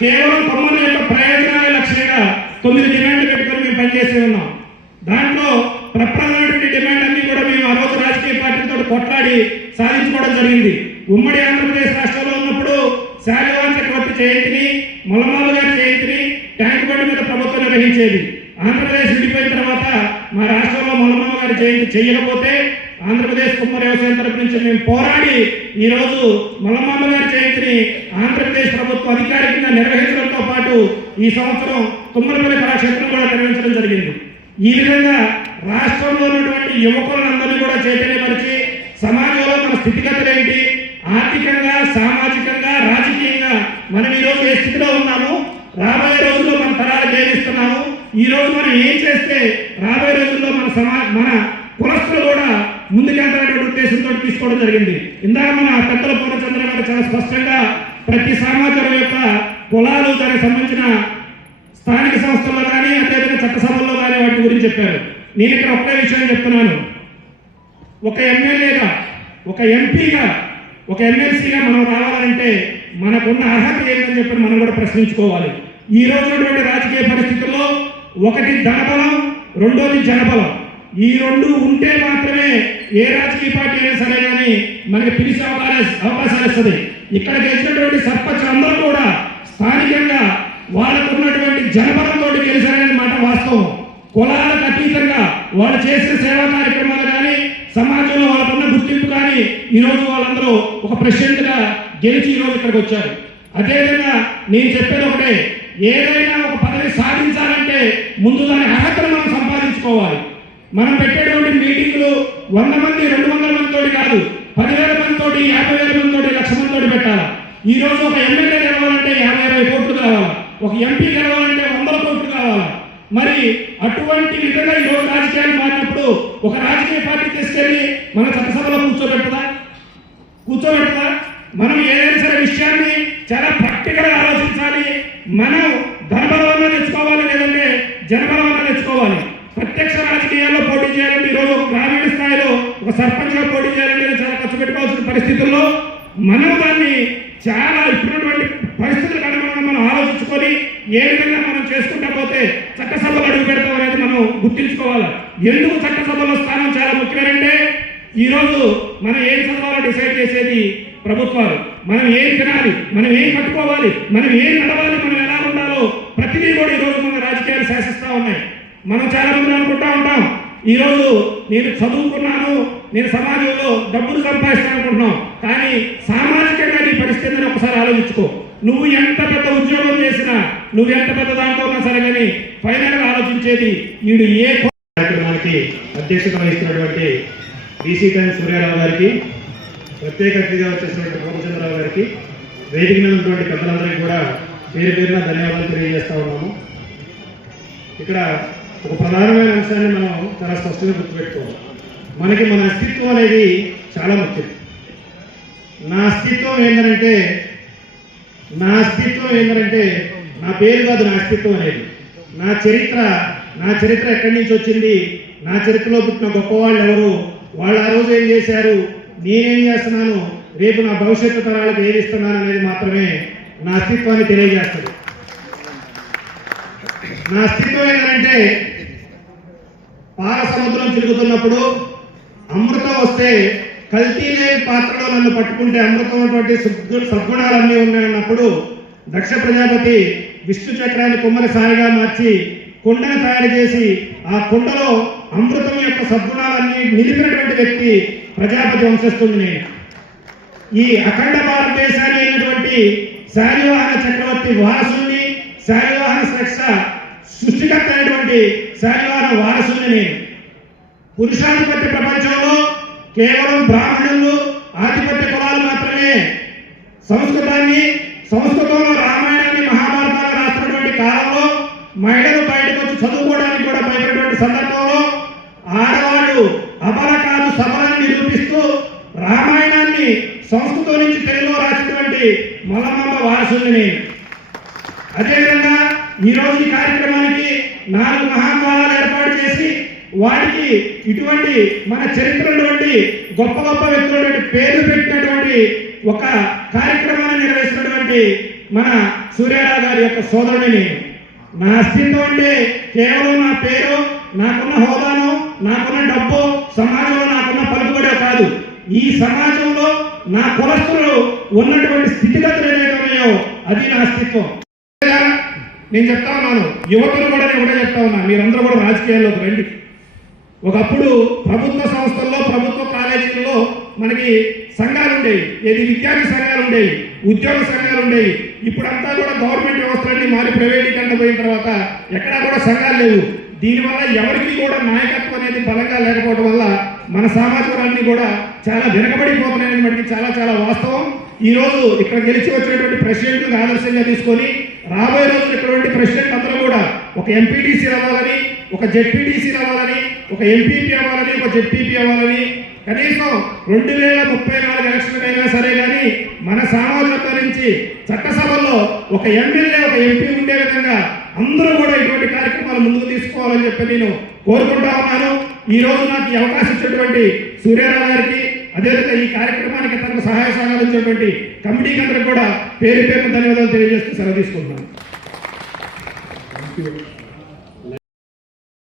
కేవలం కొమ్మల యొక్క ప్రయోజనాలే లక్ష్యంగా 9 డిమాండ్లు పెట్టుకొని మేము పనిచేసి ఉన్నాం. దాంట్లో ప్రప్రథమైనటువంటి డిమాండ్ అన్ని కూడా మేము ఆ రోజు రాజకీయ పార్టీలతో కొట్లాడి సాధించుకోవడం జరిగింది. ఉమ్మడి ఆంధ్రప్రదేశ్ రాష్ట్రంలో ఉన్నప్పుడు శాలివాహన చక్రవర్తి జయంతిని, మొలమాల గారి జయంతిని ట్యాంక్ బండ్ మీద ప్రభుత్వం నిర్వహించేది. ఆంధ్రప్రదేశ్ విడిపోయిన తర్వాత మా రాష్ట్రంలో మొలమాల గారి జయంతి చేయకపోతే ఆంధ్రప్రదేశ్ కుమ్మరి వ్యవసాయం తరపు నుంచి మేము పోరాడి ఈ రోజు మొలమాల గారి జయంతిని ఆంధ్రప్రదేశ్ ప్రభుత్వం అధికారికంగా నిర్వహించడంతో పాటు ఈ సంవత్సరం తుమ్మలపల్లి కళాక్షేత్రం కూడా నిర్వహించడం జరిగింది. ఈ విధంగా రాష్ట్రంలో ఉన్నటువంటి యువకులందరినీ కూడా చైతన్యపరిచి సమాజంలో మన స్థితిగతులు ఏంటి, ఆర్థికంగా, సామాజికంగా, రాజకీయంగా మనం ఈ రోజు ఏ స్థితిలో ఉన్నాము, రాబోయే రోజుల్లో మన తరాలకు ఏమిస్తున్నాము, ఈ రోజు మనం ఏం చేస్తే రాబోయే రోజుల్లో మన కులస్తులు కూడా ముందుకెళ్తారనే ఉద్దేశంతో తీసుకోవడం జరిగింది. ఇందాక మన పెద్దల పూర్ణచంద్ర గారు చాలా స్పష్టంగా ప్రతి సమాజం యొక్క కులాలు, దానికి సంబంధించిన స్థానిక సంస్థల్లో కానీ అదేవిధంగా చట్టసభల్లో కానీ వాటి గురించి చెప్పారు. నేను ఇక్కడ ఒకే విషయం చెప్తున్నాను. ఒక ఎమ్మెల్యేగా, ఒక ఎంపీగా, ఒక ఎమ్మెల్సీగా మనం రావాలంటే మనకున్న అర్హత ఏంటని చెప్పి మనం కూడా ప్రశ్నించుకోవాలి. ఈ రోజు ఉన్నటువంటి రాజకీయ పరిస్థితుల్లో ఒకటి ధనబలం, రెండోది జనబలం. ఈ రెండు ఉంటే మాత్రమే ఏ రాజకీయ పార్టీ అయినా సరే కానీ మనకి పిలిచే అవకాశాలు ఇస్తుంది. ఇక్కడ గెలిచినటువంటి సర్పంచ్ అందరూ కూడా స్థానికంగా వాళ్ళకు ఉన్నటువంటి జనబలంతో గెలిచారనే మాట వాస్తవం. కులాలకు అతీతంగా వాళ్ళు చేసిన సేవా కార్యక్రమాలు కానీ, సమాజంలో వాళ్ళకున్న గుర్తింపు కానీ ఈరోజు వాళ్ళందరూ ఒక ప్రెసిడెంట్గా గెలిచి ఈరోజు ఇక్కడికి వచ్చారు. అదేవిధంగా నేను చెప్పేది ఒకటే, ఏదైనా ఒక పదవి సాధించాలంటే ముందు దాని అర్హతను మనం సంపాదించుకోవాలి. మనం పెట్టేటువంటి మీటింగ్లు 100 మంది 200 మందితో కాదు, 10,000 మందితో, 50,000 మందితో, 1,00,000 మందితో పెట్టాలి. ఈ రోజు ఒక ఎమ్మెల్యే గెలవాలంటే 50-20 కోట్లు కావాలి, ఒక ఎంపీ గెలవాలంటే 100 కోట్లు కావాలి. మరి అటువంటి విధంగా ఈ రోజు రాజకీయాలు మారినప్పుడు ఒక రాజకీయ పార్టీ తీసుకెళ్ళి మన చట్టసభలో కూర్చోబెట్టదా? మనం ఏదైనా సరే విషయాన్ని చాలా ప్రాక్టికల్ గా ఆలోచించాలి. మనం ధనబలవన్నా తెచ్చుకోవాలి, లేదంటే జనబలవన్నా తెచ్చుకోవాలి. ప్రత్యక్ష రాజకీయాల్లో పోటీ చేయాలంటే ఈరోజు గ్రామీణ స్థాయిలో ఒక సర్పంచ్గా పోటీ చేయాలంటే చాలా ఖర్చు పెట్టుకోవాల్సిన పరిస్థితుల్లో మనం దాన్ని చాలా ఇప్పుడున్నటువంటి పరిస్థితులకు అనుగుణంగా మనం ఆలోచించుకొని ఏ విధంగా మనం చేసుకుంటా పోతే చట్టసభలో అడుగు పెడతాం అనేది మనం గుర్తించుకోవాలి. ఎందుకు చట్టసభలో స్థానం చాలా ముఖ్యమంటే ఈరోజు మనం ఏం చదవాలో డిసైడ్ చేసేది ప్రభుత్వాలు. మనం ఏం తినాలి, మనం ఏం కట్టుకోవాలి, మనం ఏం నడవాలి, మనం ఎలా ఉండాలో ప్రతిదీ కూడా ఈరోజు మన రాజకీయాలు శాసిస్తూ ఉన్నాయి. మనం చాలా మంది అనుకుంటా ఉంటాం, ఈరోజు నేను చదువుకున్నాను, నేను సమాజంలో డబ్బులు సంపాదిస్తాను అనుకుంటున్నాం. కానీ సామాజికంగా నీ పరిస్థితిని ఒకసారి ఆలోచించుకో. నువ్వు ఎంత పెద్ద ఉద్యోగం చేసినా, నువ్వు ఎంత పెద్ద దాంట్లో ఉన్నా సరే కానీ ఫైనల్గా ఆలోచించేది వీడు ఏ కార్యక్రమానికి అధ్యక్షత వహిస్తున్నటువంటి బీసీ టైమ్స్ సూర్యారావు గారికి, ప్రత్యేక అతిథిగా వచ్చేసినటువంటి పూర్ణచంద్రరావు గారికి, వేదిక మీద ఉన్నటువంటి పెద్దలందరికీ కూడా పేరు పేరున ధన్యవాదాలు తెలియజేస్తా ఉన్నాము. ఇక్కడ ఒక ప్రధానమైన అంశాన్ని మనం చాలా స్పష్టంగా గుర్తుపెట్టుకోవాలి. మనకి మన అస్తిత్వం అనేది చాలా ముఖ్యం. నా అస్తిత్వం ఏంటంటే నా పేరు కాదు, నా అస్తిత్వం అనేది నా చరిత్ర ఎక్కడి నుంచి వచ్చింది, నా చరిత్రలో పుట్టిన గొప్పవాళ్ళు ఎవరు, వాళ్ళు ఆ రోజు ఏం చేశారు, నేనేం చేస్తున్నాను, రేపు నా భవిష్యత్తు తరాలకు ఏమి ఇస్తున్నాను అనేది మాత్రమే నా అస్తిత్వాన్ని తెలియజేస్తుంది. నా అస్తిత్వం ఏంటంటే పాల సముద్రం చిలుకుతున్నప్పుడు అమృతం వస్తే కల్తీ లేని పాత్రలో నన్ను పట్టుకుంటే అమృతం అటువంటి సద్గుణాలన్నీ ఉన్నాయన్నప్పుడు దక్ష ప్రజాపతి విష్ణు చక్రాన్ని కుమ్మరి సాయిగా మార్చి కుండను తయారు చేసి ఆ కుండలో అమృతం యొక్క సద్గుణాలన్నీ నిలిపినటువంటి వ్యక్తి ప్రజాపతి వంశస్థుని నేను. ఈ అఖండ భారతదేశాన్ని అయినటువంటి శాలివాహన చక్రవర్తి వారసుని, శాలివాహన శ్రేష్ఠ సృష్టికర్త అయినటువంటి శాలివాహన వారసుని నేను. పురుషాధిపత్య ప్రపంచంలో కేవలం బ్రాహ్మణులు, ఆధిపత్య కులాలు మాత్రమే సంస్కృతంలో రామాయణాన్ని, మహాభారతాన్ని రాస్తున్నటువంటి కాలంలో మహిళలు బయటకు వచ్చి చదువుకోవడానికి కూడా భయపడినటువంటి సందర్భంలో ఆడవాళ్ళు అబల కాదు సబలాన్ని నిరూపిస్తూ రామాయణాన్ని సంస్కృతం నుంచి తెలుగులో రాసినటువంటి మొలమాంబ వారసుని నేను. అదేవిధంగా ఈరోజు ఈ కార్యక్రమానికి 4 మహాద్వారాలు ఏర్పాటు చేసి వాటికి ఇటువంటి మన చరిత్రటువంటి గొప్ప వ్యక్తులటువంటి పేర్లు పెట్టినటువంటి ఒక కార్యక్రమాన్ని నిర్వహిస్తున్నటువంటి మన సూర్యారావు గారి యొక్క సోదరుని నేను. నా అస్తిత్వం అంటే కేవలం నా పేరు, నాకున్న హోదాను, నాకున్న డబ్బు, సమాజంలో నాకున్న పలుకుబడే కాదు. ఈ సమాజంలో నా కులస్తులు ఉన్నటువంటి స్థితిగతులు ఏదైతే ఉన్నాయో అది నా అస్తిత్వం. నేను చెప్తా ఉన్నాను, యువకులు కూడా నేను కూడా చెప్తా ఉన్నా, మీరందరూ కూడా రాజకీయాల్లోకి రండి. ఒకప్పుడు ప్రభుత్వ సంస్థల్లో, ప్రభుత్వ కాలేజీల్లో మనకి సంఘాలు ఉండేవి, ఏది విద్యార్థి సంఘాలు ఉండేవి, ఉద్యోగ సంఘాలు ఉండేవి. ఇప్పుడంతా కూడా గవర్నమెంట్ వ్యవస్థలన్నీ మారి ప్రైవేటీకరణ పోయిన తర్వాత ఎక్కడా కూడా సంఘాలు లేవు. దీనివల్ల ఎవరికి కూడా నాయకత్వం అనేది బలంగా లేకపోవడం వల్ల మన సామాజికాన్ని కూడా చాలా వెనకబడిపోతున్నాయని మనకి చాలా చాలా వాస్తవం. ఈ రోజు ఇక్కడ గెలిచి వచ్చినటువంటి ప్రెసిడెంట్లను ఆదర్శంగా తీసుకొని రాబోయే రోజులు ఇక్కడ ప్రెసిడెంట్ అందరూ కూడా ఒక ఎంపీటీసీ అవ్వాలని, ఒక జెడ్పీటీసీ అవ్వాలని, ఒక ఎంపీపీ అవ్వాలని, ఒక జెడ్పీపీ అవ్వాలని, కనీసం 2034 ఎలక్షన్కైనా సరే కానీ మన సామాజిక నుంచి చట్టసభల్లో ఒక ఎమ్మెల్యే, ఒక ఎంపీ ఉండే విధంగా అందరూ కూడా ఇటువంటి కార్యక్రమాలు ముందుకు తీసుకోవాలని చెప్పి నేను కోరుకుంటా ఉన్నాను. ఈ రోజు నాకు ఈ అవకాశం ఇచ్చినటువంటి సూర్యారావు గారికి, అదేవిధంగా ఈ కార్యక్రమానికి తనకు సహాయ సహకారం ఇచ్చినటువంటి కమిటీకి అందరికి కూడా పేరు పేరున ధన్యవాదాలు తెలియజేస్తూ సెలవు తీసుకుంటున్నాను.